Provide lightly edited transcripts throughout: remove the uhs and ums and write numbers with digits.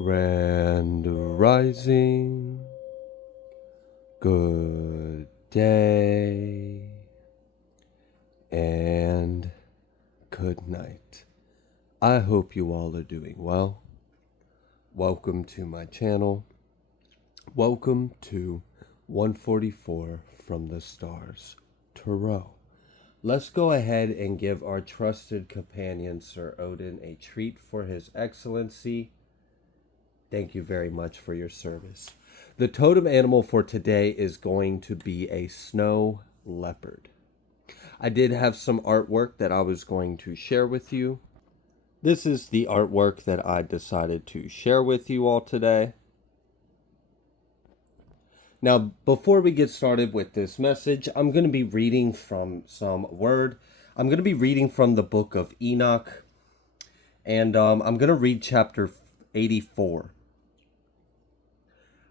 Grand Rising, good day, and good night. I hope you all are doing well. Welcome to my channel. Welcome to 144 from the Stars Tarot. Let's go ahead and give our trusted companion, Sir Odin, a treat for his excellency. Thank you very much for your service. The totem animal for today is going to be a snow leopard. I did have some artwork that I was going to share with you. This is the artwork that I decided to share with you all today. Now, before we get started with this message, I'm going to be reading from some word. I'm going to be reading from the book of Enoch, and I'm going to read chapter 84.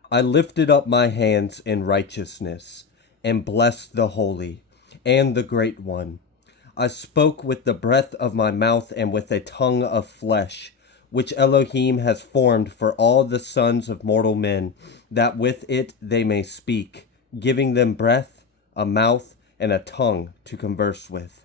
I lifted up my hands in righteousness and blessed the Holy and the Great One. I spoke with the breath of my mouth and with a tongue of flesh, which Elohim has formed for all the sons of mortal men, that with it they may speak, giving them breath, a mouth, and a tongue to converse with.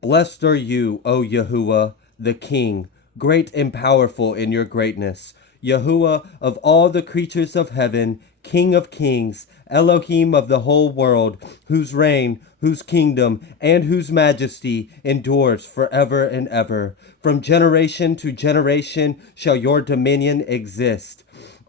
Blessed are you, O Yahuwah, the King, great and powerful in your greatness, Yahuwah of all the creatures of heaven, King of kings, Elohim of the whole world, whose reign, whose kingdom, and whose majesty endures forever and ever. From generation to generation shall your dominion exist.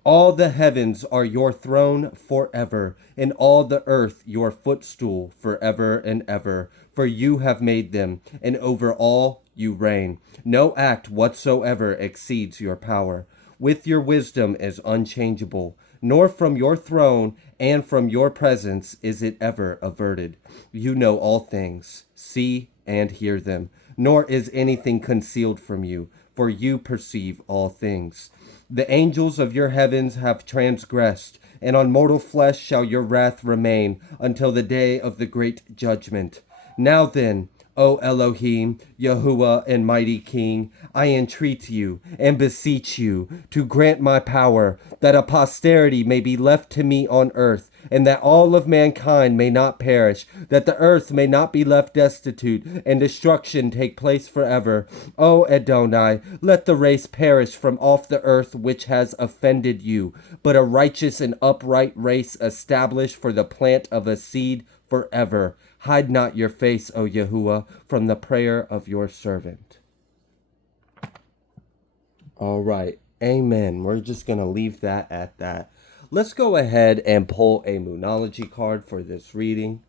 All the heavens are your throne forever, and all the earth your footstool forever and ever. For you have made them, and over all you reign. No act whatsoever exceeds your power. With your wisdom is unchangeable, nor from your throne and from your presence is it ever averted. You know all things, see and hear them, nor is anything concealed from you, for you perceive all things. The angels of your heavens have transgressed, and on mortal flesh shall your wrath remain until the day of the great judgment. Now then, O Elohim, Yahuwah and mighty King, I entreat you and beseech you to grant my power, that a posterity may be left to me on earth, and that all of mankind may not perish, that the earth may not be left destitute, and destruction take place forever. O Adonai, let the race perish from off the earth which has offended you, but a righteous and upright race established for the plant of a seed forever. Hide not your face, O Yahuwah, from the prayer of your servant. All right. Amen. We're just going to leave that at that. Let's go ahead and pull a Moonology card for this reading.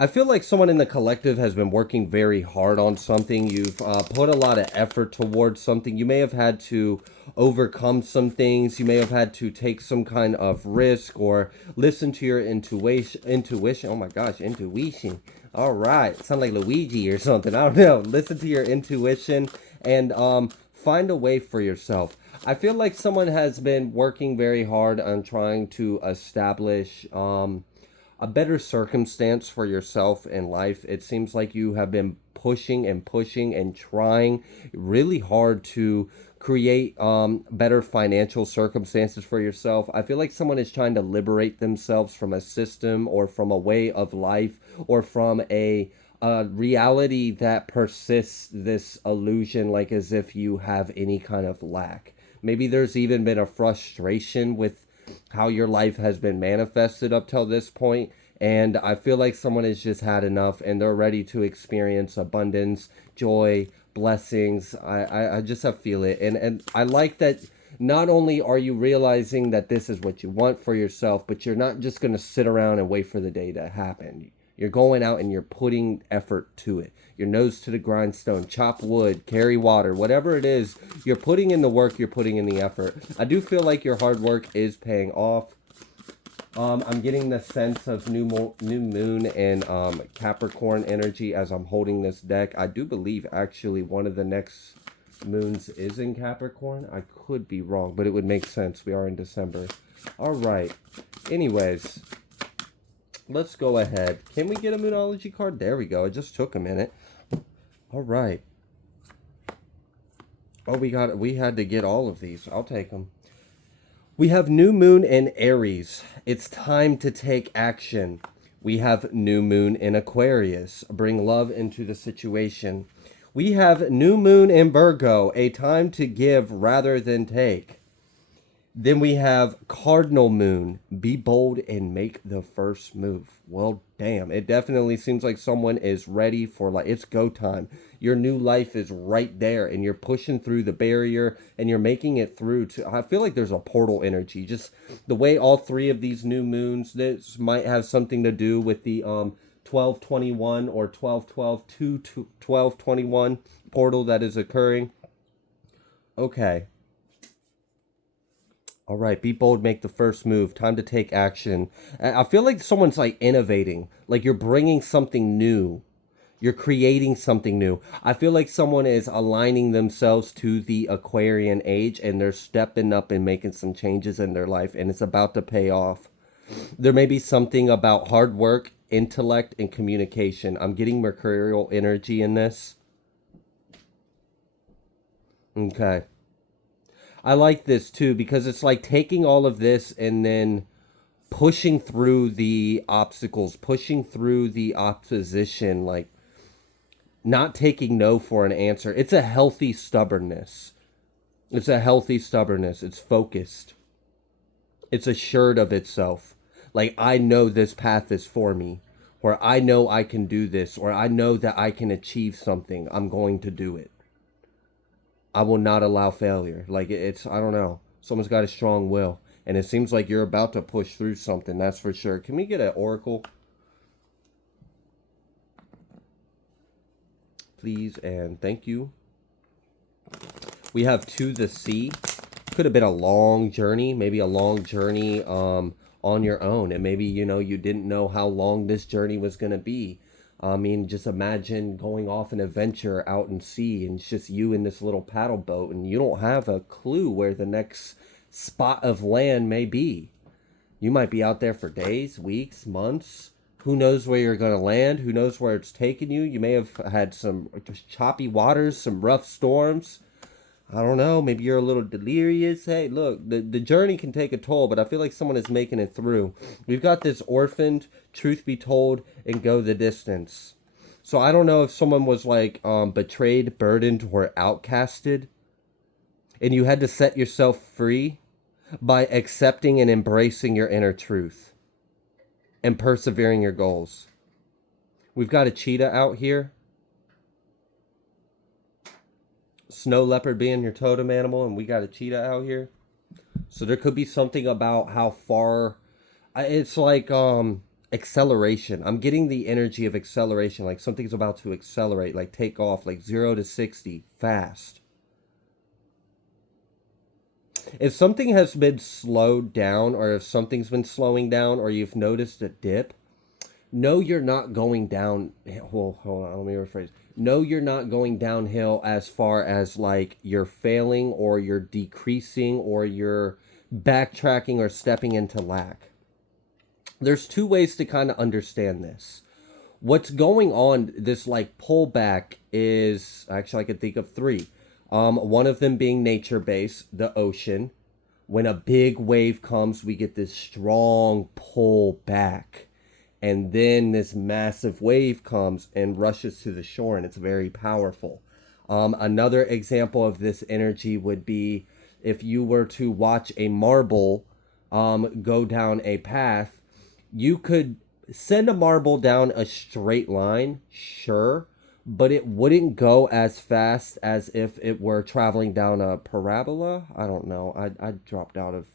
I feel like someone in the collective has been working very hard on something. You've put a lot of effort towards something. You may have had to overcome some things. You may have had to take some kind of risk or listen to your intuition. Oh my gosh, intuition. All right. Sound like Luigi or something. I don't know. Listen to your intuition and find a way for yourself. I feel like someone has been working very hard on trying to establish a better circumstance for yourself in life. It seems like you have been pushing and trying really hard to create better financial circumstances for yourself. I feel like someone is trying to liberate themselves from a system or from a way of life or from a reality that persists, this illusion like as if you have any kind of lack. Maybe there's even been a frustration with how your life has been manifested up till this point, and I feel like someone has just had enough and they're ready to experience abundance, joy, blessings. I just have feel it, and I like that. Not only are you realizing that this is what you want for yourself, but you're not just going to sit around and wait for the day to happen. You're going out and you're putting effort to it. Your nose to the grindstone, chop wood, carry water, whatever it is, you're putting in the work, you're putting in the effort. I do feel like your hard work is paying off. I'm getting the sense of new moon and Capricorn energy as I'm holding this deck. I do believe actually one of the next moons is in Capricorn. I could be wrong, but it would make sense. We are in December. All right. Anyways, let's go ahead. Can we get a Moonology card? There we go. It just took a minute. All right. Oh, we had to get all of these. I'll take them. We have new moon in Aries. It's time to take action. We have new moon in Aquarius. Bring love into the situation. We have new moon in Virgo. A time to give rather than take. Then we have Cardinal Moon. Be bold and make the first move. Well, damn. It definitely seems like someone is ready for, like, it's go time. Your new life is right there and you're pushing through the barrier and you're making it through to, I feel like there's a portal energy. Just the way all three of these new moons, this might have something to do with the 1221 or 1212 to 1221 portal that is occurring. Okay. All right, be bold, make the first move. Time to take action. I feel like someone's like innovating, like you're bringing something new. You're creating something new. I feel like someone is aligning themselves to the Aquarian age and they're stepping up and making some changes in their life and it's about to pay off. There may be something about hard work, intellect, and communication. I'm getting mercurial energy in this. Okay. I like this too because it's like taking all of this and then pushing through the obstacles, pushing through the opposition, like not taking no for an answer. It's a healthy stubbornness. It's a healthy stubbornness. It's focused. It's assured of itself. Like, I know this path is for me, or I know I can do this, or I know that I can achieve something. I'm going to do it. I will not allow failure. Like, it's, I don't know. Someone's got a strong will. And it seems like you're about to push through something, that's for sure. Can we get an oracle, please? And thank you. We have To the Sea. Could have been a long journey, maybe a long journey on your own. And maybe, you know, you didn't know how long this journey was going to be. I mean, just imagine going off an adventure out in sea and it's just you in this little paddle boat and you don't have a clue where the next spot of land may be. You might be out there for days, weeks, months. Who knows where you're going to land? Who knows where it's taking you? You may have had some just choppy waters, some rough storms. I don't know. Maybe you're a little delirious. Hey, look, the journey can take a toll, but I feel like someone is making it through. We've got this orphaned, truth be told, and go the distance. So I don't know if someone was like betrayed, burdened, or outcasted, and you had to set yourself free by accepting and embracing your inner truth and persevering your goals. We've got a cheetah out here. Snow leopard being your totem animal, and we got a cheetah out here. So there could be something about how far it's like acceleration. I'm getting the energy of acceleration, like something's about to accelerate, like take off, like 0 to 60 fast. If something has been slowed down, or if something's been slowing down, or you've noticed a dip, no, you're not going down. Well, hold on, let me rephrase. No, you're not going downhill as far as like you're failing or you're decreasing or you're backtracking or stepping into lack. There's two ways to kind of understand this. What's going on, this like pullback, is actually I could think of three. One of them being nature based, the ocean. When a big wave comes, we get this strong pull back. And then this massive wave comes and rushes to the shore, and it's very powerful. Another example of this energy would be if you were to watch a marble go down a path. You could send a marble down a straight line, sure, but it wouldn't go as fast as if it were traveling down a parabola. I don't know. I dropped out of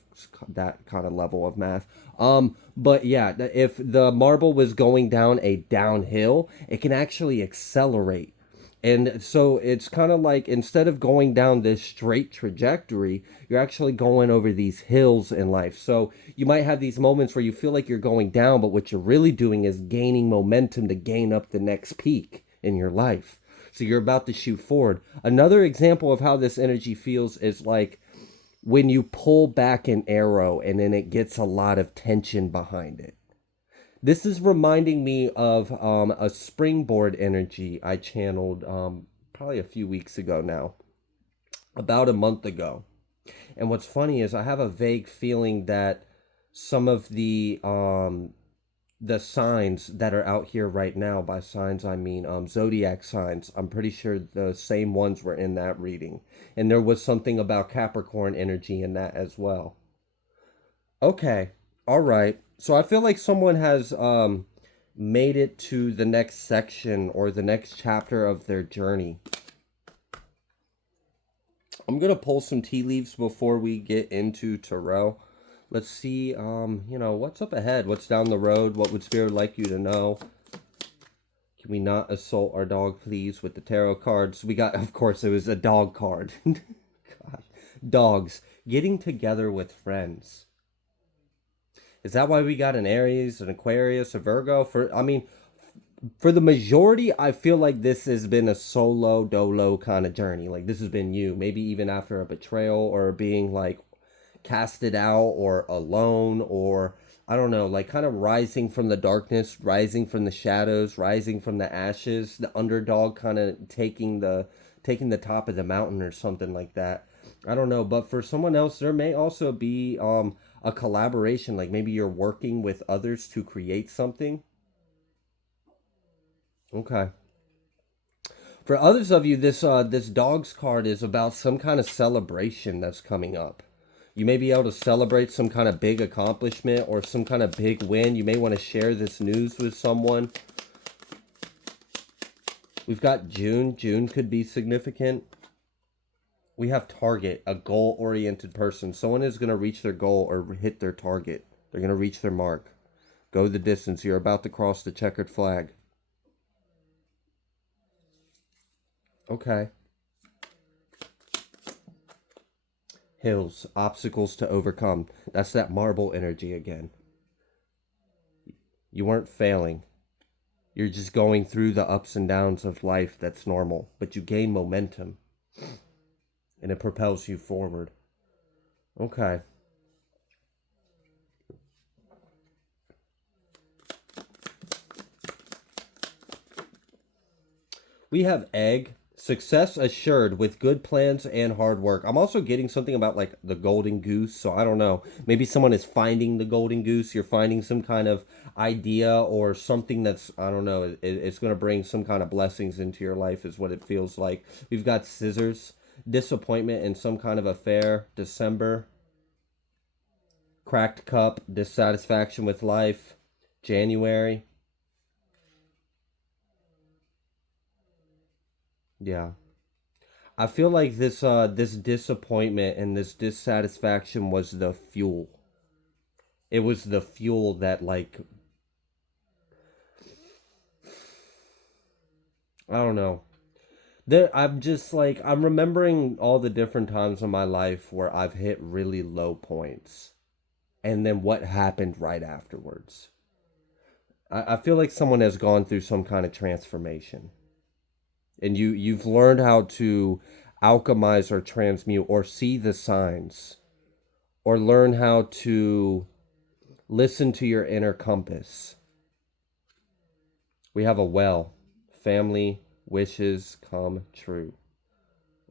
that kind of level of math. But yeah, if the marble was going down a downhill, it can actually accelerate. And so it's kind of like instead of going down this straight trajectory, you're actually going over these hills in life. So you might have these moments where you feel like you're going down, but what you're really doing is gaining momentum to gain up the next peak in your life. So you're about to shoot forward. Another example of how this energy feels is like when you pull back an arrow and then it gets a lot of tension behind it. This is reminding me of a springboard energy I channeled probably a few weeks ago now. about a month ago. And what's funny is I have a vague feeling that some of the signs that are out here right now, by signs I mean zodiac signs, I'm pretty sure the same ones were in that reading. And there was something about Capricorn energy in that as well. Okay. All right. So I feel like someone has made it to the next section or the next chapter of their journey. I'm gonna pull some tea leaves before we get into tarot. Let's see, what's up ahead? What's down the road? What would Spirit like you to know? Can we not assault our dog, please, with the tarot cards? We got, of course, it was a dog card. God. Dogs. Getting together with friends. Is that why we got an Aries, an Aquarius, a Virgo? For the majority, I feel like this has been a solo dolo kind of journey. Like this has been you, maybe even after a betrayal or being like casted out or alone, or I don't know, like kind of rising from the darkness, rising from the shadows, rising from the ashes, the underdog kind of taking the top of the mountain or something like that. I don't know, but for someone else there may also be a collaboration, like maybe you're working with others to create something. Okay. For others of you, this dog's card is about some kind of celebration that's coming up. You may be able to celebrate some kind of big accomplishment or some kind of big win. You may want to share this news with someone. We've got June. June could be significant. We have target, a goal-oriented person. Someone is going to reach their goal or hit their target. They're going to reach their mark. Go the distance. You're about to cross the checkered flag. Okay. Hills, obstacles to overcome. That's that marble energy again. You weren't failing. You're just going through the ups and downs of life. That's normal. But you gain momentum. And it propels you forward. Okay. We have egg. Success assured with good plans and hard work. I'm also getting something about like the golden goose. So I don't know. Maybe someone is finding the golden goose. You're finding some kind of idea or something that's, I don't know, it's going to bring some kind of blessings into your life, is what it feels like. We've got scissors, disappointment in some kind of affair, December, cracked cup, dissatisfaction with life, January. Yeah. I feel like this disappointment and this dissatisfaction was the fuel. It was the fuel that like I don't know. There I'm just like I'm remembering all the different times in my life where I've hit really low points and then what happened right afterwards. I feel like someone has gone through some kind of transformation. And you've learned how to alchemize or transmute or see the signs or learn how to listen to your inner compass. We have a well. Family wishes come true.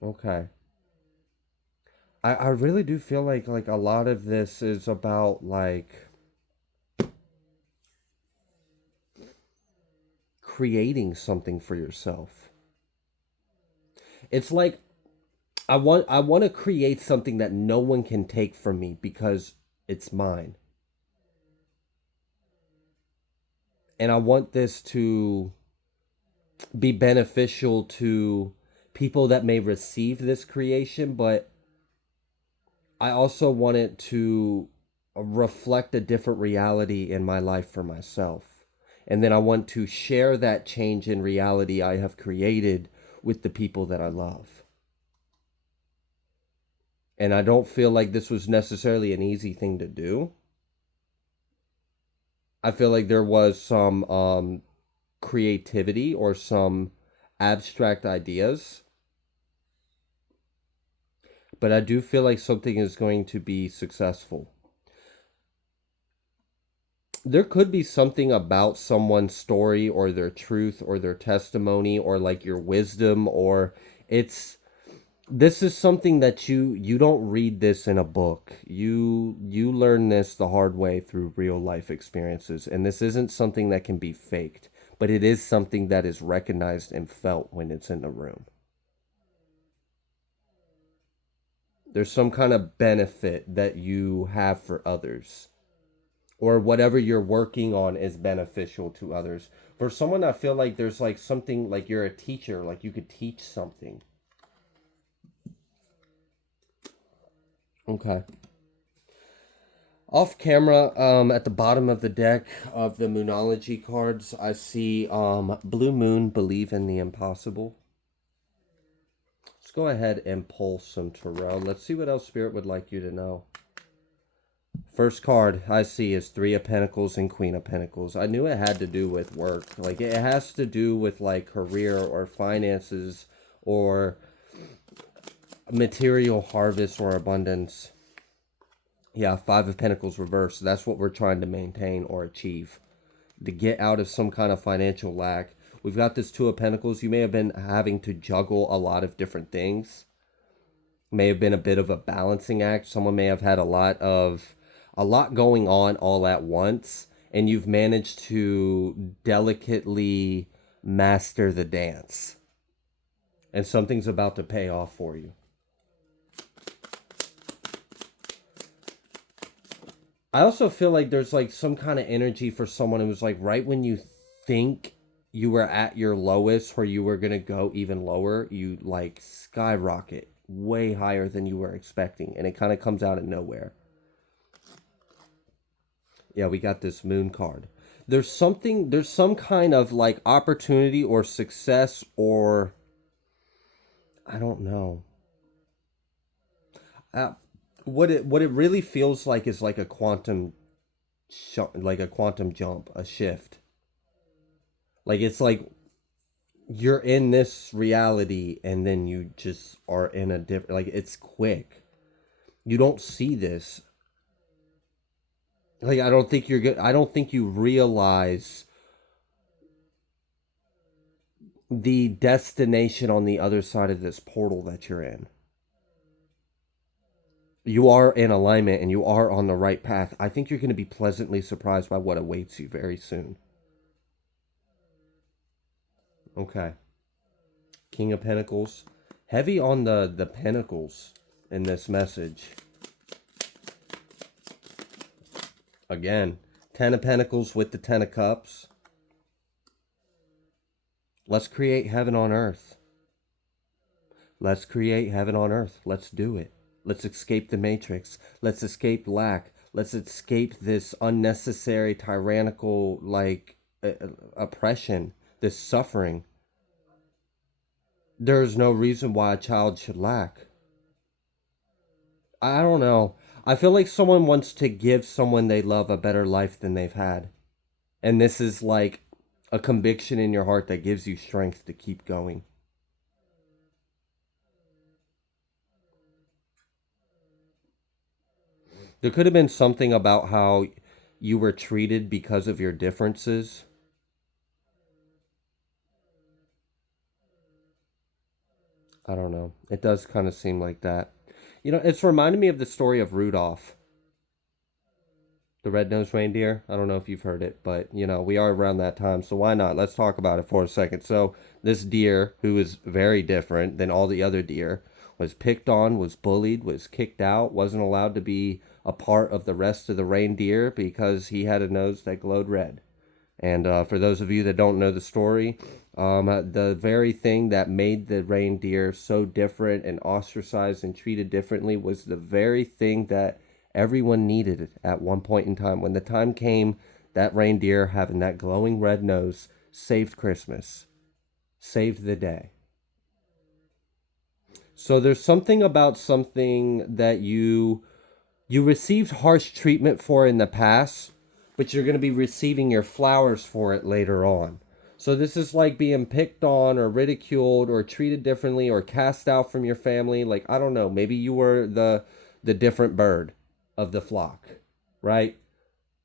Okay. I really do feel like a lot of this is about like creating something for yourself. It's like I want to create something that no one can take from me because it's mine. And I want this to be beneficial to people that may receive this creation, but I also want it to reflect a different reality in my life for myself. And then I want to share that change in reality I have created with the people that I love. And I don't feel like this was necessarily an easy thing to do. I feel like there was some creativity or some abstract ideas, but I do feel like something is going to be successful. There could be something about someone's story or their truth or their testimony or like your wisdom, or it's This is something that you don't read this in a book. You learn this the hard way through real life experiences, and this isn't something that can be faked, but it is something that is recognized and felt when it's in the room. There's some kind of benefit that you have for others, or whatever you're working on is beneficial to others. For someone, I feel like there's like something, like you're a teacher, like you could teach something. Okay. Off camera, at the bottom of the deck of the Moonology cards, I see Blue Moon, Believe in the Impossible. Let's go ahead and pull some tarot. Let's see what else Spirit would like you to know. First card I see is Three of Pentacles and Queen of Pentacles. I knew it had to do with work. Like, it has to do with, like, career or finances or material harvest or abundance. Yeah, Five of Pentacles reversed. That's what we're trying to maintain or achieve. To get out of some kind of financial lack. We've got this Two of Pentacles. You may have been having to juggle a lot of different things. May have been a bit of a balancing act. Someone may have had a lot going on all at once, and you've managed to delicately master the dance. And something's about to pay off for you. I also feel like there's like some kind of energy for someone who was like right when you think you were at your lowest, where you were going to go even lower, you like skyrocket way higher than you were expecting, and it kind of comes out of nowhere. Yeah, we got this Moon card. There's some kind of like opportunity or success, or I don't know. Uh, what it really feels like is like a quantum jump, a shift. Like, it's like you're in this reality and then you just are in a different, like, it's quick. You don't see this. Like, I don't think you're good. I don't think you realize the destination on the other side of this portal that you're in. You are in alignment and you are on the right path. I think you're going to be pleasantly surprised by what awaits you very soon. Okay. King of Pentacles. Heavy on the pentacles in this message. Again, Ten of Pentacles with the Ten of Cups. Let's create heaven on earth. Let's create heaven on earth. Let's do it. Let's escape the matrix. Let's escape lack. Let's escape this unnecessary tyrannical, like, oppression, this suffering. There's no reason why a child should lack. I don't know. I feel like someone wants to give someone they love a better life than they've had. And this is like a conviction in your heart that gives you strength to keep going. There could have been something about how you were treated because of your differences. I don't know. It does kind of seem like that. You know, it's reminded me of the story of Rudolph, the red-nosed reindeer. I don't know if you've heard it, but, you know, we are around that time, so why not? Let's talk about it for a second. So, this deer, who is very different than all the other deer, was picked on, was bullied, was kicked out, wasn't allowed to be a part of the rest of the reindeer because he had a nose that glowed red. And for those of you that don't know the story, the very thing that made the reindeer so different and ostracized and treated differently was the very thing that everyone needed at one point in time. When the time came, that reindeer having that glowing red nose saved Christmas, saved the day. So there's something about something that you received harsh treatment for in the past, but you're going to be receiving your flowers for it later on. So this is like being picked on or ridiculed or treated differently or cast out from your family. Like, I don't know, maybe you were the different bird of the flock, right?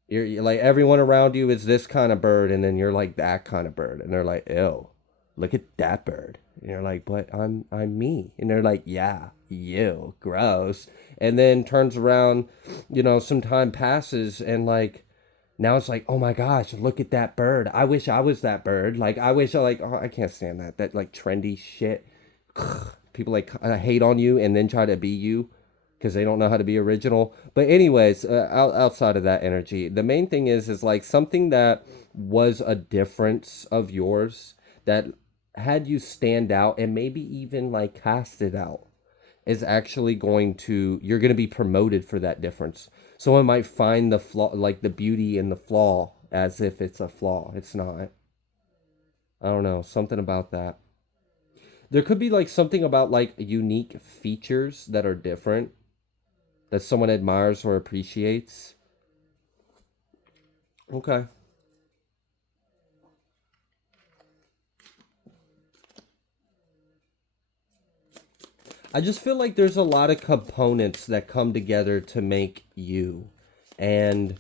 You're like, everyone around you is this kind of bird, and then you're like that kind of bird, and they're like, ew. Look at that bird. And you're like, but I'm me. And they're like, yeah, you, gross. And then turns around, some time passes and like now it's like, oh my gosh, look at that bird. I wish I was that bird. Like I wish I like oh, I can't stand that like trendy shit. People like hate on you and then try to be you because they don't know how to be original. But anyways, outside of that energy, the main thing is like something that was a difference of yours that had you stand out and maybe even like cast it out is actually you're going to be promoted for that difference. Someone might find the flaw, like the beauty in the flaw, as if it's a flaw. It's not. I don't know, something about that. There could be like something about like unique features that are different that someone admires or appreciates. Okay. I just feel like there's a lot of components that come together to make you. And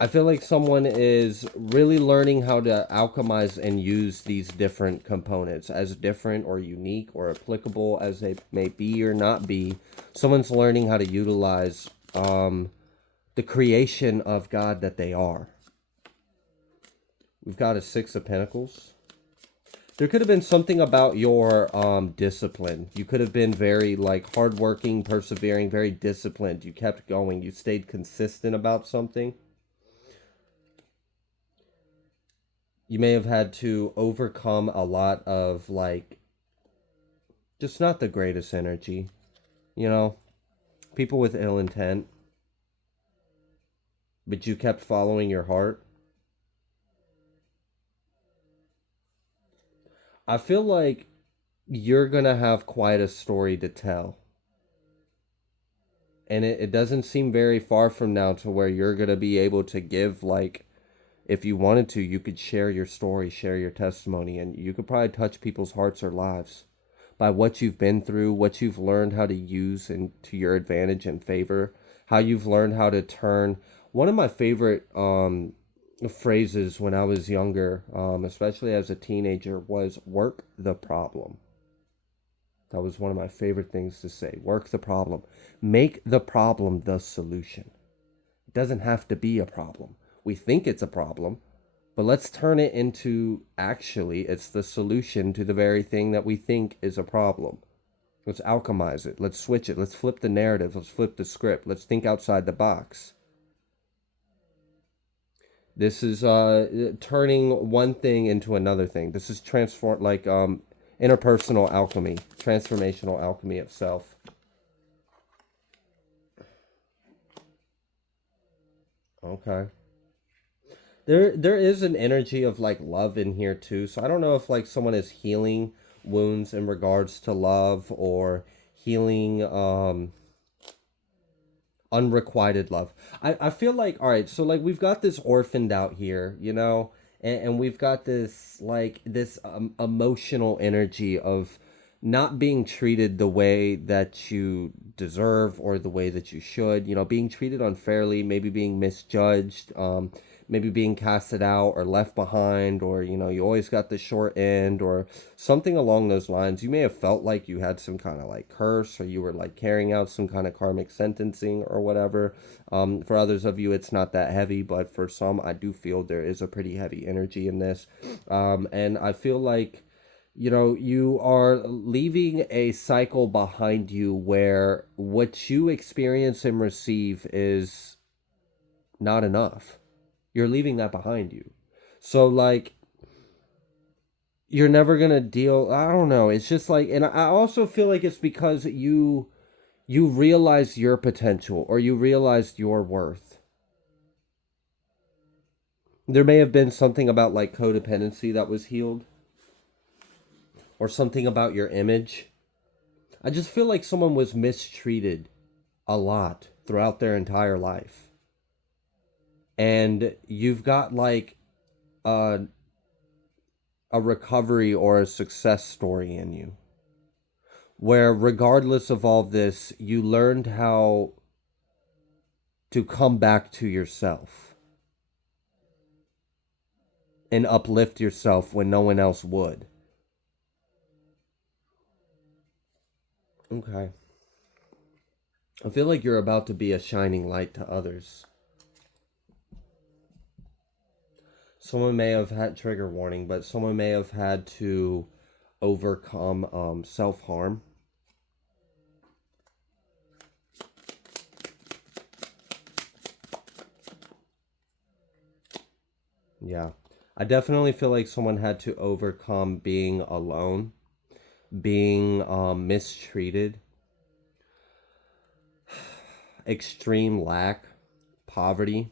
I feel like someone is really learning how to alchemize and use these different components as different or unique or applicable as they may be or not be. Someone's learning how to utilize the creation of God that they are. We've got a Six of Pentacles. There could have been something about your discipline. You could have been very like hardworking, persevering, very disciplined. You kept going. You stayed consistent about something. You may have had to overcome a lot of like just not the greatest energy, people with ill intent, but you kept following your heart. I feel like you're gonna have quite a story to tell. And it doesn't seem very far from now to where you're gonna be able to give like if you wanted to, you could share your story, share your testimony, and you could probably touch people's hearts or lives by what you've been through, what you've learned how to use to your advantage and favor, how you've learned how to turn. One of my favorite phrases when I was younger, especially as a teenager, was work the problem. That was one of my favorite things to say. Work the problem. Make the problem the solution. It doesn't have to be a problem. We think it's a problem, but let's turn it into actually it's the solution to the very thing that we think is a problem. Let's alchemize it. Let's switch it. Let's flip the narrative. Let's flip the script. Let's think outside the box. This is turning one thing into another thing. This is interpersonal alchemy, transformational alchemy of self. Okay. There is an energy of like love in here too. So I don't know if like someone is healing wounds in regards to love or healing unrequited love. I feel like all right, so like we've got this orphaned out here, and we've got this like this emotional energy of not being treated the way that you deserve or the way that you should, being treated unfairly, maybe being misjudged, maybe being casted out or left behind, or you always got the short end or something along those lines. You may have felt like you had some kind of like curse, or you were like carrying out some kind of karmic sentencing or whatever. For others of you it's not that heavy, but for some I do feel there is a pretty heavy energy in this. And I feel like you are leaving a cycle behind you where what you experience and receive is not enough. You're leaving that behind you. So, like, you're never going to deal. I don't know. It's just like, and I also feel like it's because you realize your potential or you realized your worth. There may have been something about like codependency that was healed or something about your image. I just feel like someone was mistreated a lot throughout their entire life. And you've got like a recovery or a success story in you. Where regardless of all this, you learned how to come back to yourself. and uplift yourself when no one else would. Okay. I feel like you're about to be a shining light to others. Someone may have had trigger warning, but someone may have had to overcome self harm. Yeah. I definitely feel like someone had to overcome being alone, being mistreated, extreme lack, poverty,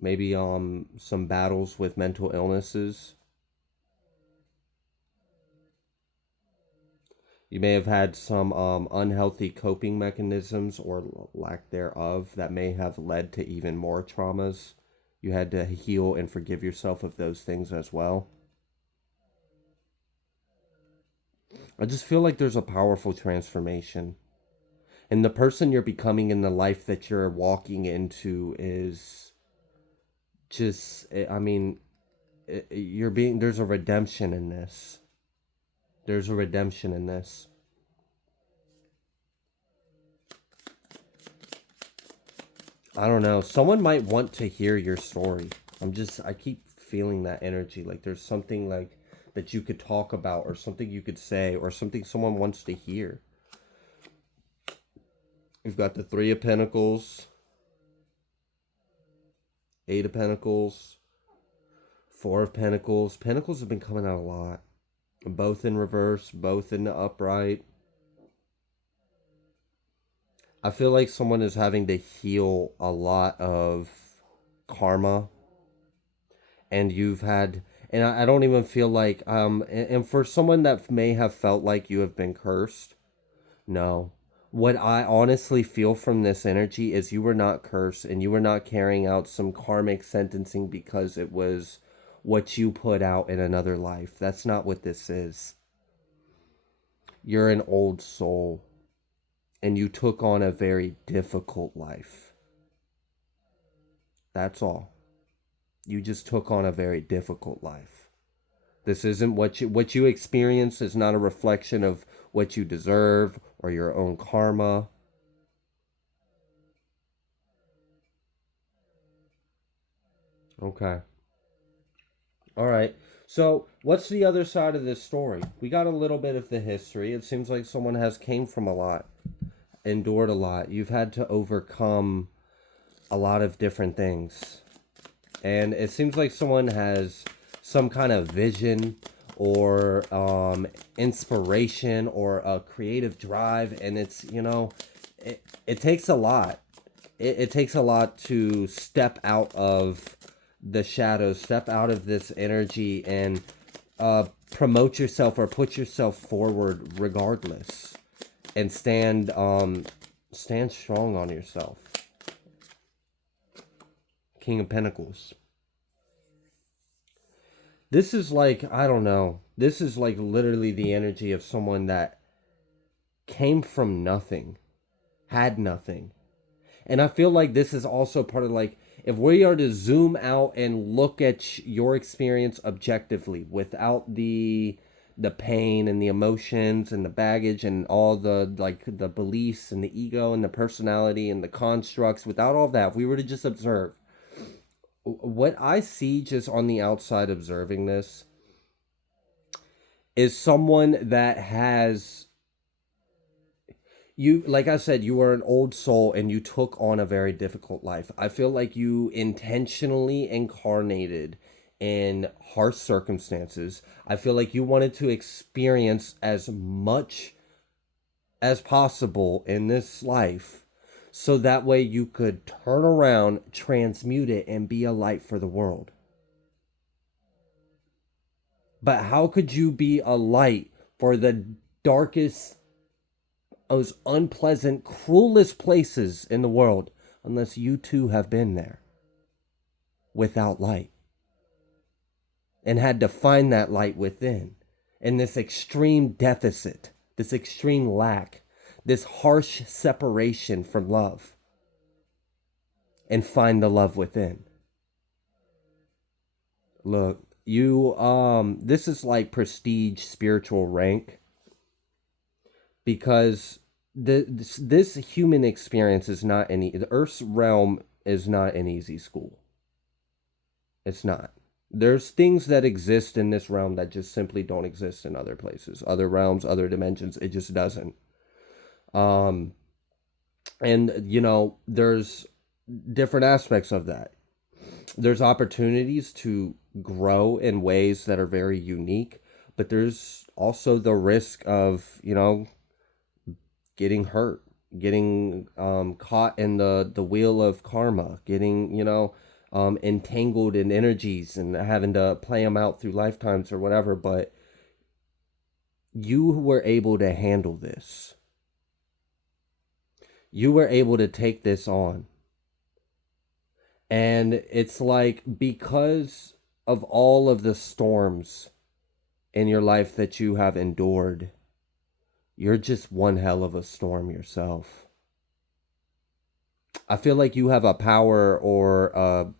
maybe some battles with mental illnesses. You may have had some unhealthy coping mechanisms or lack thereof that may have led to even more traumas. You had to heal and forgive yourself of those things as well. I just feel like there's a powerful transformation. And the person you're becoming in the life that you're walking into is just, I mean, you're being, there's a redemption in this. There's a redemption in this. I don't know. Someone might want to hear your story. I keep feeling that energy. Like there's something like that you could talk about, or something you could say, or something someone wants to hear. We've got the Three of Pentacles, Eight of Pentacles, Four of Pentacles. Pentacles have been coming out a lot. Both in reverse, both in the upright. I feel like someone is having to heal a lot of karma. And you've had, and I don't even feel like, and for someone that may have felt like you have been cursed, no. What I honestly feel from this energy is you were not cursed, and you were not carrying out some karmic sentencing because it was what you put out in another life. That's not what this is. You're an old soul, and you took on a very difficult life. That's all. You just took on a very difficult life. This isn't what you experience is not a reflection of what you deserve or your own karma. Okay. All right. So, what's the other side of this story? We got a little bit of the history. It seems like someone has came from a lot, endured a lot. You've had to overcome a lot of different things. And it seems like someone has some kind of vision or inspiration or a creative drive. And it's, it takes a lot. It takes a lot to step out of the shadows, step out of this energy, and promote yourself or put yourself forward regardless. And stand strong on yourself. King of Pentacles. This is like, I don't know. This is like literally the energy of someone that came from nothing, had nothing. And I feel like this is also part of like, if we are to zoom out and look at your experience objectively without the pain and the emotions and the baggage and all the like the beliefs and the ego and the personality and the constructs, without all that, if we were to just observe, what I see just on the outside observing this is someone that has, you, like I said, you are an old soul and you took on a very difficult life. I feel like you intentionally incarnated in harsh circumstances. I feel like you wanted to experience as much as possible in this life so that way you could turn around, transmute it, and be a light for the world. But how could you be a light for the darkest, most unpleasant, cruelest places in the world unless you too have been there without light and had to find that light within? And this extreme deficit, this extreme lack, this harsh separation from love, and find the love within. Look, this is like prestige spiritual rank because this human experience is not any, the Earth's realm is not an easy school. It's not. There's things that exist in this realm that just simply don't exist in other places, other realms, other dimensions. It just doesn't. Um, and there's different aspects of that. There's opportunities to grow in ways that are very unique, but there's also the risk of getting hurt, getting caught in the wheel of karma, getting entangled in energies and having to play them out through lifetimes or whatever. But you were able to handle this. You were able to take this on. And it's like, because of all of the storms in your life that you have endured, you're just one hell of a storm yourself. I feel like you have a power or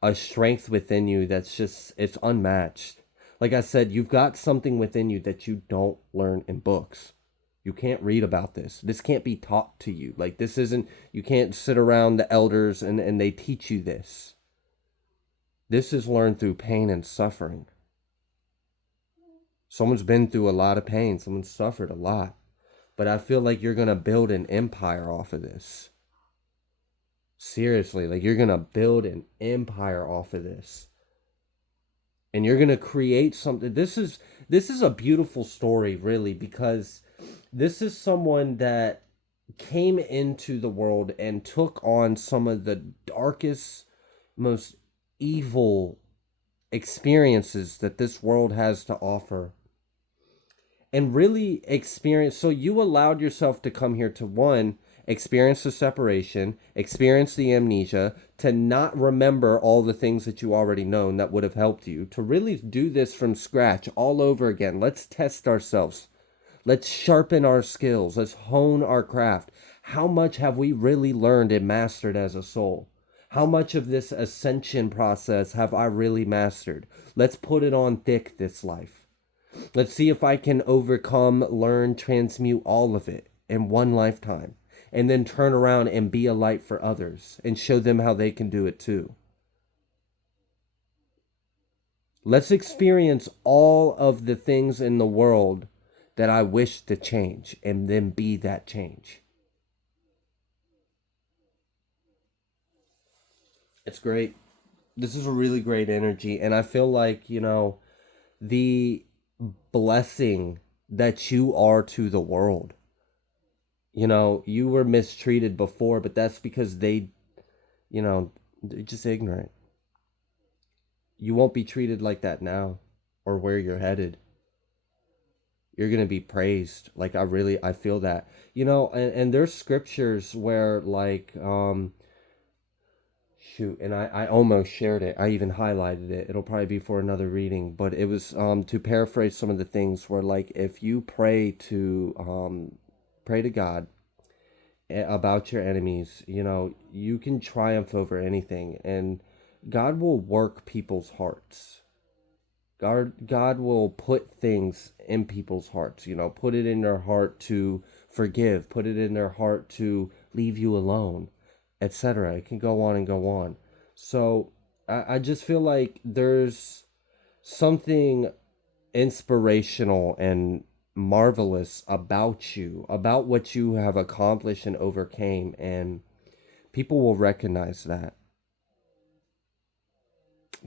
a strength within you that's just, it's unmatched. Like I said, you've got something within you that you don't learn in books. You can't read about this. This can't be taught to you. Like, this isn't, you can't sit around the elders and they teach you this. This is learned through pain and suffering. Someone's been through a lot of pain. Someone's suffered a lot. But I feel like you're going to build an empire off of this. Seriously, like, you're going to build an empire off of this. And you're going to create something. This is a beautiful story, really, because this is someone that came into the world and took on some of the darkest, most evil experiences that this world has to offer, and really experience. So you allowed yourself to come here to, one, experience the separation, experience the amnesia, to not remember all the things that you already known that would have helped you, to really do this from scratch all over again. Let's test ourselves. Let's sharpen our skills. Let's hone our craft. How much have we really learned and mastered as a soul? How much of this ascension process have I really mastered? Let's put it on thick this life. Let's see if I can overcome, learn, transmute all of it in one lifetime, and then turn around and be a light for others and show them how they can do it too. Let's experience all of the things in the world that I wish to change, and then be that change. It's great. This is a really great energy. And I feel like, the blessing that you are to the world. You were mistreated before, but that's because they're just ignorant. You won't be treated like that now, or where you're headed. You're going to be praised. Like, I feel that. And there's scriptures where, like, shoot, and I almost shared it. I even highlighted it. It'll probably be for another reading, but it was, to paraphrase some of the things, where, like, if you pray to God about your enemies, you can triumph over anything, and God will work people's hearts. God will put things in people's hearts, put it in their heart to forgive, put it in their heart to leave you alone, etc. It can go on and go on. So I just feel like there's something inspirational and marvelous about you, about what you have accomplished and overcame, and people will recognize that.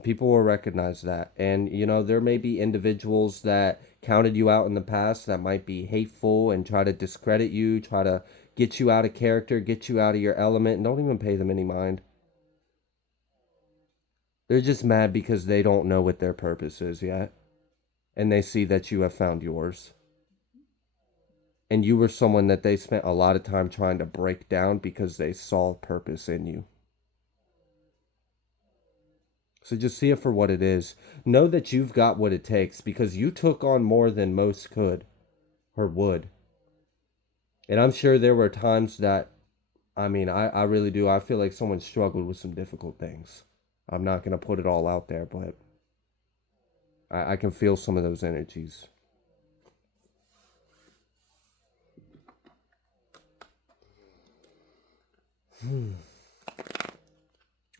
People will recognize that. And there may be individuals that counted you out in the past that might be hateful and try to discredit you, try to get you out of character, get you out of your element, and don't even pay them any mind. They're just mad because they don't know what their purpose is yet, and they see that you have found yours. And you were someone that they spent a lot of time trying to break down because they saw purpose in you. So just see it for what it is. Know that you've got what it takes, because you took on more than most could or would. And I'm sure there were times that, I really do. I feel like someone struggled with some difficult things. I'm not going to put it all out there, but I can feel some of those energies.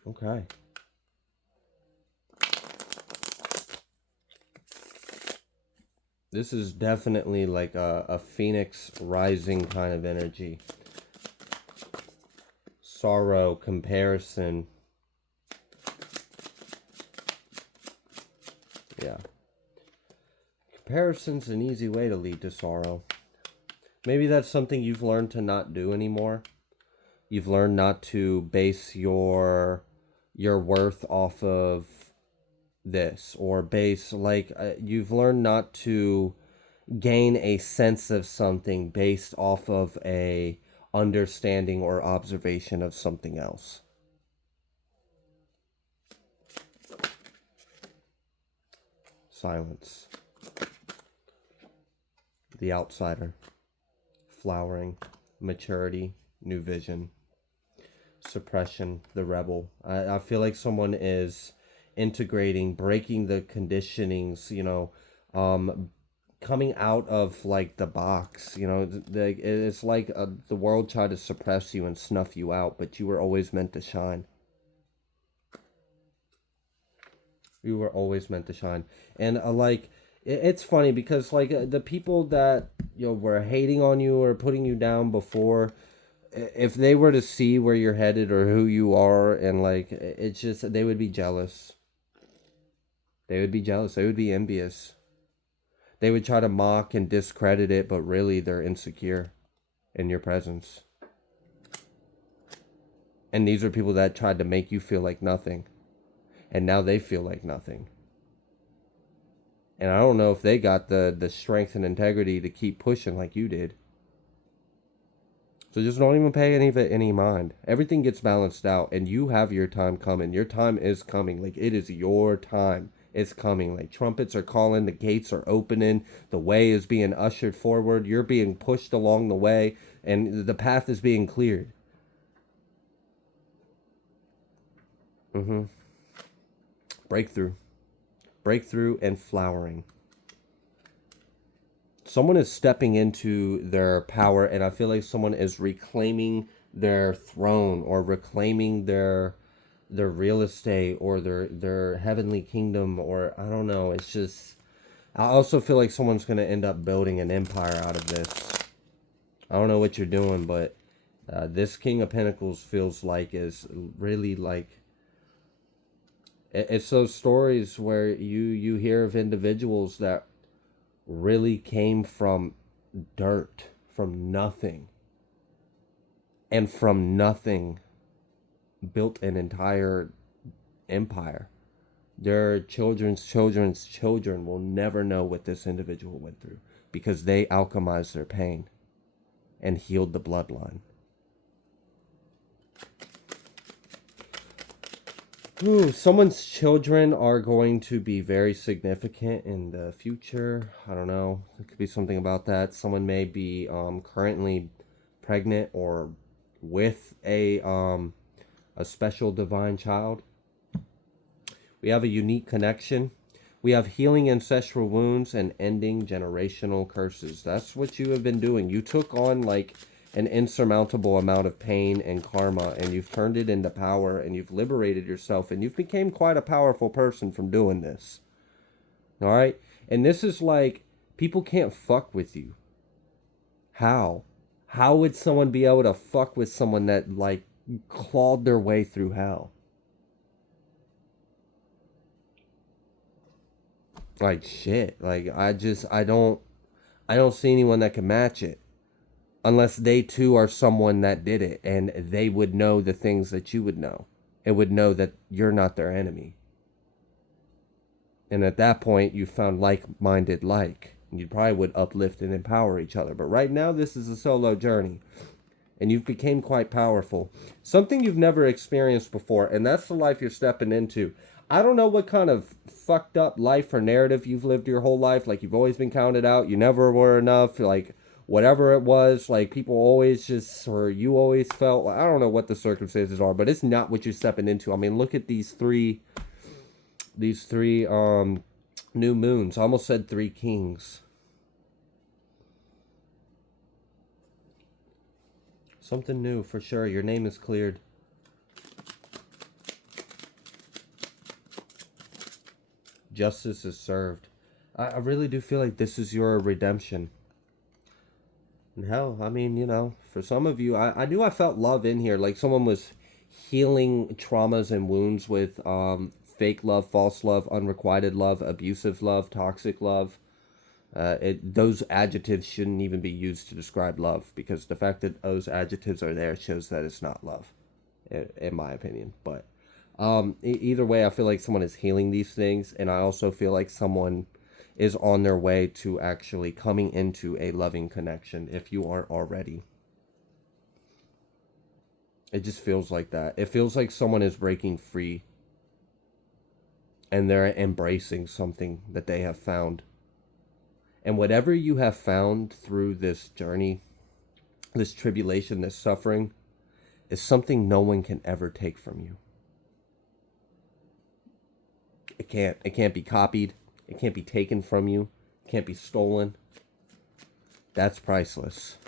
Okay. This is definitely like a phoenix rising kind of energy. Sorrow, comparison. Yeah. Comparison's an easy way to lead to sorrow. Maybe that's something you've learned to not do anymore. You've learned not to base your worth off of this, or base you've learned not to gain a sense of something based off of a understanding or observation of something else. Silence. The outsider. Flowering. Maturity. New vision. Suppression. The rebel. I feel like someone is integrating, breaking the conditionings, coming out of like the box. It's like the world tried to suppress you and snuff you out, but you were always meant to shine. You were always meant to shine. And it's funny because the people that were hating on you or putting you down before, if they were to see where you're headed or who you are, and it's just, they would be jealous. They would be jealous. They would be envious. They would try to mock and discredit it, but really they're insecure in your presence. And these are people that tried to make you feel like nothing. And now they feel like nothing. And I don't know if they got the strength and integrity to keep pushing like you did. So just don't even pay any of it any mind. Everything gets balanced out, and you have your time coming. Your time is coming. Like, it is your time. It's coming. Like, trumpets are calling, the gates are opening, the way is being ushered forward, you're being pushed along the way, and the path is being cleared. Breakthrough. Breakthrough and flowering. Someone is stepping into their power, and I feel like someone is reclaiming their throne, or reclaiming their real estate, or their heavenly kingdom, or I don't know. It's just, I also feel like someone's going to end up building an empire out of this. I don't know what you're doing, but this King of Pentacles feels like is really like, it's those stories where you hear of individuals that really came from dirt, from nothing, and from nothing built an entire empire. Their children's children's children will never know what this individual went through, because they alchemized their pain and healed the bloodline. Ooh, someone's children are going to be very significant in the future. I don't know. It could be something about that. Someone may be currently pregnant or with a special divine child. We have a unique connection. We have healing ancestral wounds and ending generational curses. That's what you have been doing. You took on like an insurmountable amount of pain and karma, and you've turned it into power, and you've liberated yourself, and you've become quite a powerful person from doing this. All right? And this is like, people can't fuck with you. How? How would someone be able to fuck with someone that like clawed their way through hell? Like shit. Like I don't see anyone that can match it. Unless they too are someone that did it, and they would know the things that you would know. It would know that you're not their enemy. And at that point, you found like-minded like. And you probably would uplift and empower each other. But right now, this is a solo journey. And you've become quite powerful. Something you've never experienced before. And that's the life you're stepping into. I don't know what kind of fucked up life or narrative you've lived your whole life. Like, you've always been counted out. You never were enough. Like, whatever it was, like, people always just, or you always felt, I don't know what the circumstances are, but it's not what you're stepping into. I mean, look at these three New moons. I almost said three kings. Something new for sure. Your name is cleared. Justice is served. I really do feel like this is your redemption. And hell, I mean, for some of you, I knew I felt love in here. Like someone was healing traumas and wounds with fake love, false love, unrequited love, abusive love, toxic love. Those adjectives shouldn't even be used to describe love, because the fact that those adjectives are there shows that it's not love, in my opinion. But either way, I feel like someone is healing these things, and I also feel like someone is on their way to actually coming into a loving connection if you aren't already. It just feels like that. It feels like someone is breaking free and they're embracing something that they have found. And whatever you have found through this journey, this tribulation, this suffering, is something no one can ever take from you. It can't. It can't be copied. It can't be taken from you. It can't be stolen. That's priceless.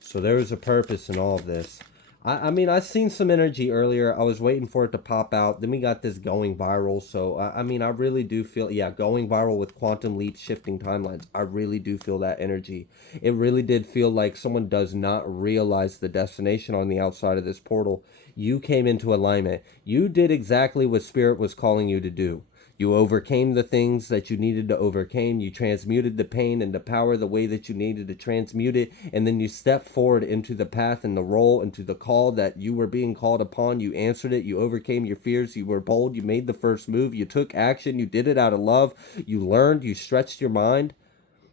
So there is a purpose in all of this. I mean, I've seen some energy earlier. I was waiting for it to pop out. Then we got this going viral. So, I mean, I really do feel, yeah, going viral with quantum leap shifting timelines. I really do feel that energy. It really did feel like someone does not realize the destination on the outside of this portal. You came into alignment. You did exactly what Spirit was calling you to do. You overcame the things that you needed to overcome. You transmuted the pain and the power the way that you needed to transmute it. And then you stepped forward into the path and the role, into the call that you were being called upon. You answered it. You overcame your fears. You were bold. You made the first move. You took action. You did it out of love. You learned. You stretched your mind.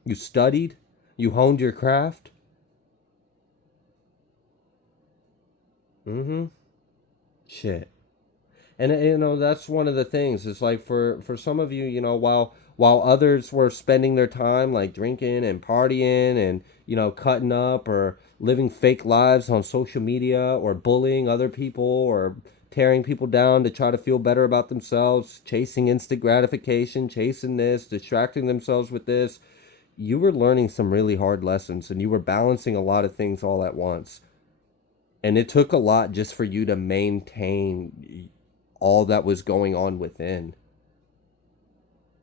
You studied. You honed your craft. Shit. And that's one of the things. It's like for some of you, while others were spending their time like drinking and partying and cutting up or living fake lives on social media or bullying other people or tearing people down to try to feel better about themselves, chasing instant gratification, chasing this, distracting themselves with this, you were learning some really hard lessons and you were balancing a lot of things all at once. And it took a lot just for you to maintain all that was going on within.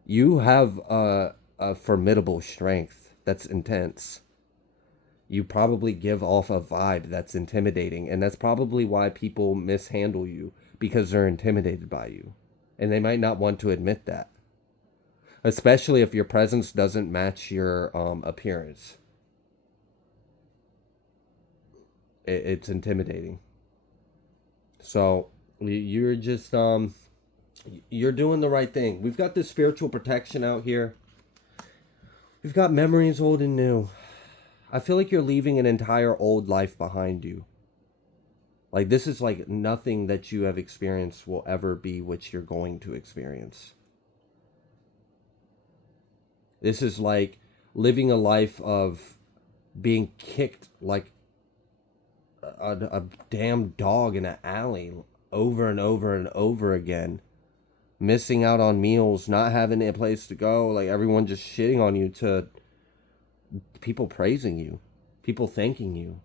You have a formidable strength that's intense. You probably give off a vibe that's intimidating, and that's probably why people mishandle you, because they're intimidated by you. And they might not want to admit that, especially if your presence doesn't match your appearance. It's intimidating. So you're just you're doing the right thing. We've got this spiritual protection out here. We've got memories old and new. I feel like you're leaving an entire old life behind you. Like this is like nothing that you have experienced will ever be what you're going to experience. This is like living a life of being kicked like a damn dog in an alley over and over and over again, missing out on meals, not having a place to go, like everyone just shitting on you, to people praising you, people thanking you,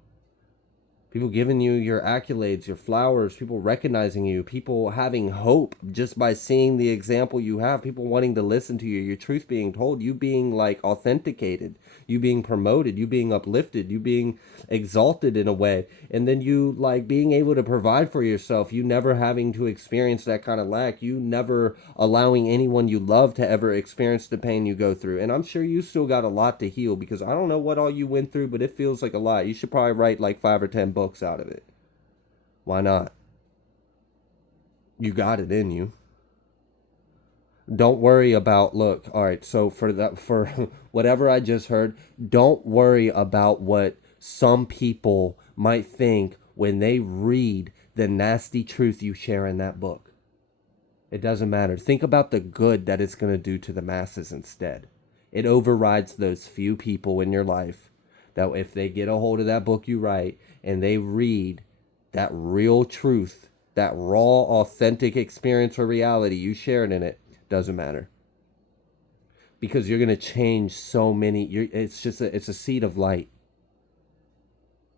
people giving you your accolades, your flowers, people recognizing you, people having hope just by seeing the example you have, people wanting to listen to you, your truth being told, you being like authenticated, you being promoted, you being uplifted, you being exalted in a way, and then you like being able to provide for yourself, you never having to experience that kind of lack, you never allowing anyone you love to ever experience the pain you go through. And I'm sure you still got a lot to heal, because I don't know what all you went through, but it feels like a lot. You should probably write like 5 or 10 books out of it. Why not? You got it in you. Don't worry about, look, all right, so for whatever I just heard, don't worry about what some people might think when they read the nasty truth you share in that book. It doesn't matter. Think about the good that it's going to do to the masses instead. It overrides those few people in your life that if they get a hold of that book you write and they read that real truth that raw, authentic experience or reality you shared in it, doesn't matter. Because you're going to change so many. It's just it's a seed of light.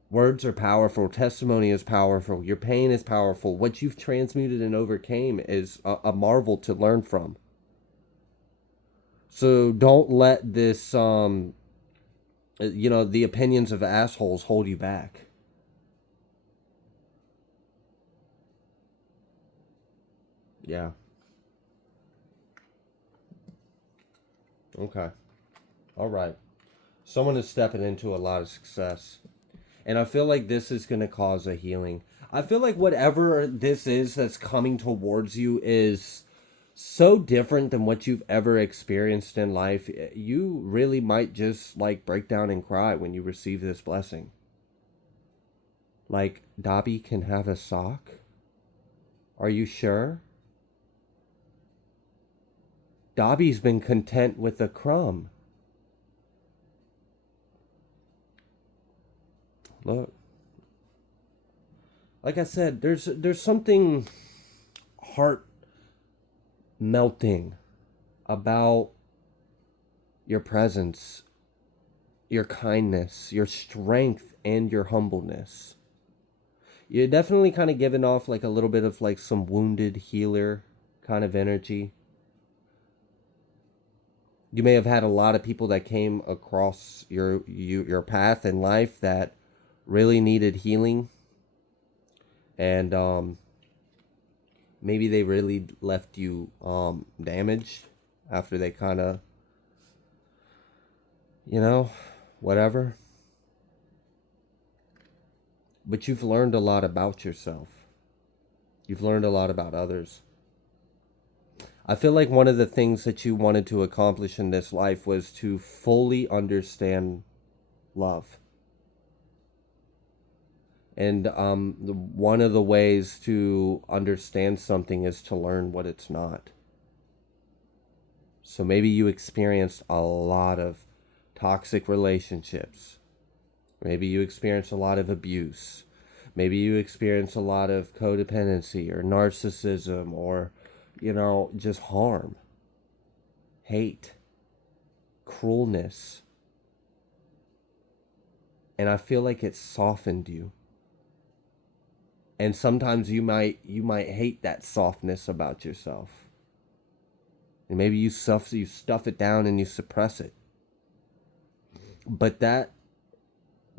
Words are powerful. Testimony is powerful. Your pain is powerful. What you've transmuted and overcame is a marvel to learn from. So don't let this, the opinions of assholes hold you back. Yeah. Okay. All right. Someone is stepping into a lot of success. And I feel like this is going to cause a healing. I feel like whatever this is that's coming towards you is so different than what you've ever experienced in life. You really might just like break down and cry when you receive this blessing. Like, Dobby can have a sock? Are you sure? Dobby's been content with a crumb. Look. Like I said, there's something heart melting about your presence, your kindness, your strength, and your humbleness. You're definitely kind of giving off like a little bit of like some wounded healer kind of energy. You may have had a lot of people that came across your path in life that really needed healing. And maybe they really left you damaged after they kind of, whatever. But you've learned a lot about yourself. You've learned a lot about others. I feel like one of the things that you wanted to accomplish in this life was to fully understand love. And one of the ways to understand something is to learn what it's not. So maybe you experienced a lot of toxic relationships. Maybe you experienced a lot of abuse. Maybe you experienced a lot of codependency or narcissism or, just harm, hate, cruelness. And I feel like it softened you. And sometimes you might hate that softness about yourself. And maybe you stuff it down and you suppress it. But that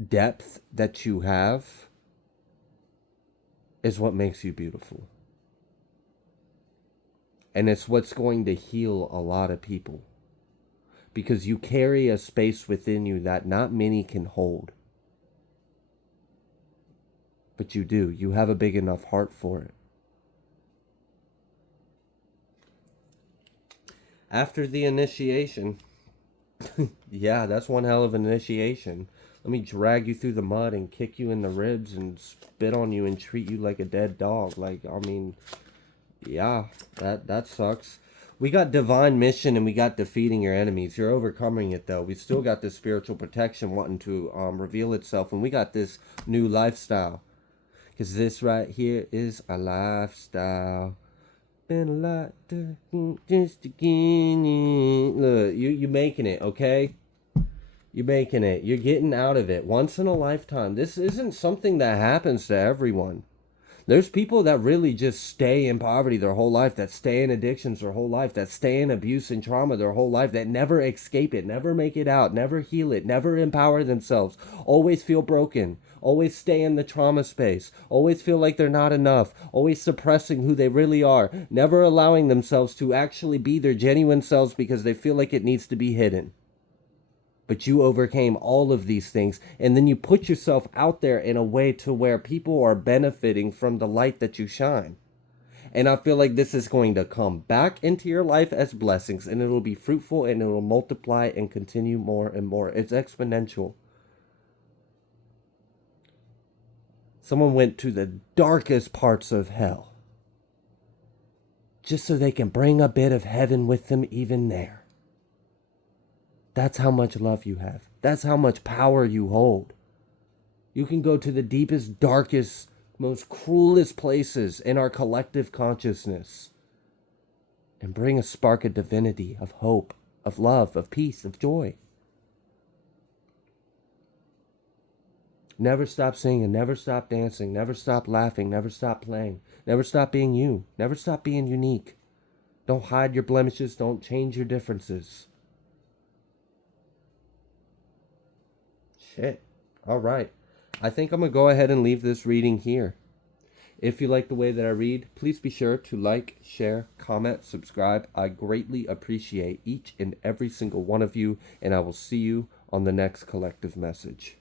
depth that you have is what makes you beautiful. And it's what's going to heal a lot of people. Because you carry a space within you that not many can hold. But you do. You have a big enough heart for it. After the initiation, yeah, that's one hell of an initiation. Let me drag you through the mud and kick you in the ribs and spit on you and treat you like a dead dog. Yeah, that sucks. We got divine mission and we got defeating your enemies. You're overcoming it, though. We still got this spiritual protection wanting to reveal itself. And we got this new lifestyle. Because this right here is a lifestyle. Been a lot just again. Look, you making it, okay? You're making it. You're getting out of it. Once in a lifetime. This isn't something that happens to everyone. There's people that really just stay in poverty their whole life, that stay in addictions their whole life, that stay in abuse and trauma their whole life, that never escape it, never make it out, never heal it, never empower themselves, always feel broken, always stay in the trauma space, always feel like they're not enough, always suppressing who they really are, never allowing themselves to actually be their genuine selves because they feel like it needs to be hidden. But you overcame all of these things, and then you put yourself out there in a way to where people are benefiting from the light that you shine. And I feel like this is going to come back into your life as blessings, and it'll be fruitful, and it'll multiply and continue more and more. It's exponential. Someone went to the darkest parts of hell just so they can bring a bit of heaven with them even there. That's how much love you have. That's how much power you hold. You can go to the deepest, darkest, most cruelest places in our collective consciousness and bring a spark of divinity, of hope, of love, of peace, of joy. Never stop singing, never stop dancing, never stop laughing, never stop playing, never stop being you, never stop being unique. Don't hide your blemishes, don't change your differences. Shit. All right. I think I'm going to go ahead and leave this reading here. If you like the way that I read, please be sure to like, share, comment, subscribe. I greatly appreciate each and every single one of you, and I will see you on the next collective message.